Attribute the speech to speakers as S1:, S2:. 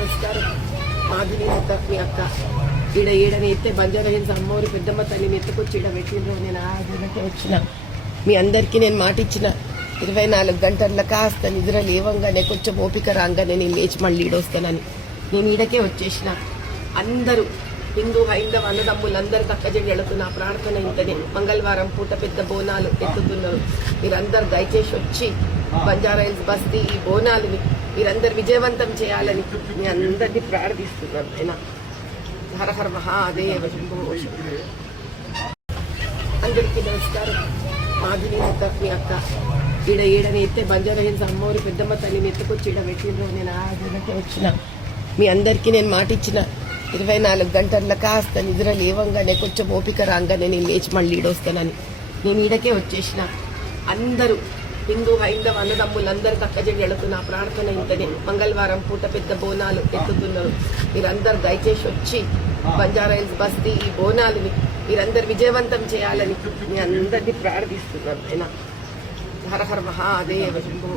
S1: నమస్కారం. మాధుని అత్త మీ అక్క. ఈడ ఈడని ఎత్తే బంజారా హిల్స్ అమ్మోరి పెద్దమ్మ తల్లి ఎత్తుకొచ్చి ఈడ పెట్టిండ్రు నేను ఆ వచ్చిన. మీ అందరికీ నేను మాట ఇచ్చిన ఇరవై నాలుగు గంటల కాస్త నిద్ర లేవంగానే కొంచెం ఓపిక రాగానే నేను లేచి మళ్ళీ ఈడొస్తానని. నేను ఈడకే వచ్చేసిన. అందరూ హిందూ హైందవ అన్నదమ్ములందరూ కక్కజెండలకు నా ప్రార్థన ఇంతనే. మంగళవారం పూట పెద్ద బోనాలు ఎత్తుతున్నారు. మీరందరూ దయచేసి వచ్చి బంజారా హిల్స్ బస్తీ ఈ బోనాలని మీరందరు విజయవంతం చేయాలని మీ అందరినీ ప్రార్థిస్తున్నాను ఆయన హర హర మహాదేవ అందరికీ నమస్కారం. మాధుని అత్త మీ అక్క. ఈడ ఈడని ఎత్తే బంజారా హిల్స్ అమ్మోరి పెద్దమ్మ తల్లిని ఎత్తుకొచ్చి ఈడ పెట్టిండ్రు. నేను ఆ దినకే వచ్చిన మీ అందరికీ నేను మాట ఇచ్చిన ఇరవై నాలుగు గంటల కాస్త నిద్ర లేవంగానే కొంచెం ఓపిక రాగానే నేను లేచి మళ్ళీ ఈడొస్తానని నేను ఈడకే వచ్చేసిన. అందరూ హిందూ హైందవ అన్నదమ్ములందరూ కక్కజెండలకు నా ప్రార్థన ఇంతనే మంగళవారం పూట పెద్ద బోనాలు ఎత్తుతున్నారు మీరందరూ దయచేసి వచ్చి బంజారా హిల్స్ బస్తీ ఈ బోనాలని మీరందరు విజయవంతం చేయాలని మీ అందరినీ ప్రార్థిస్తున్నాను ఆయన హర హర మహాదేవ శంభో.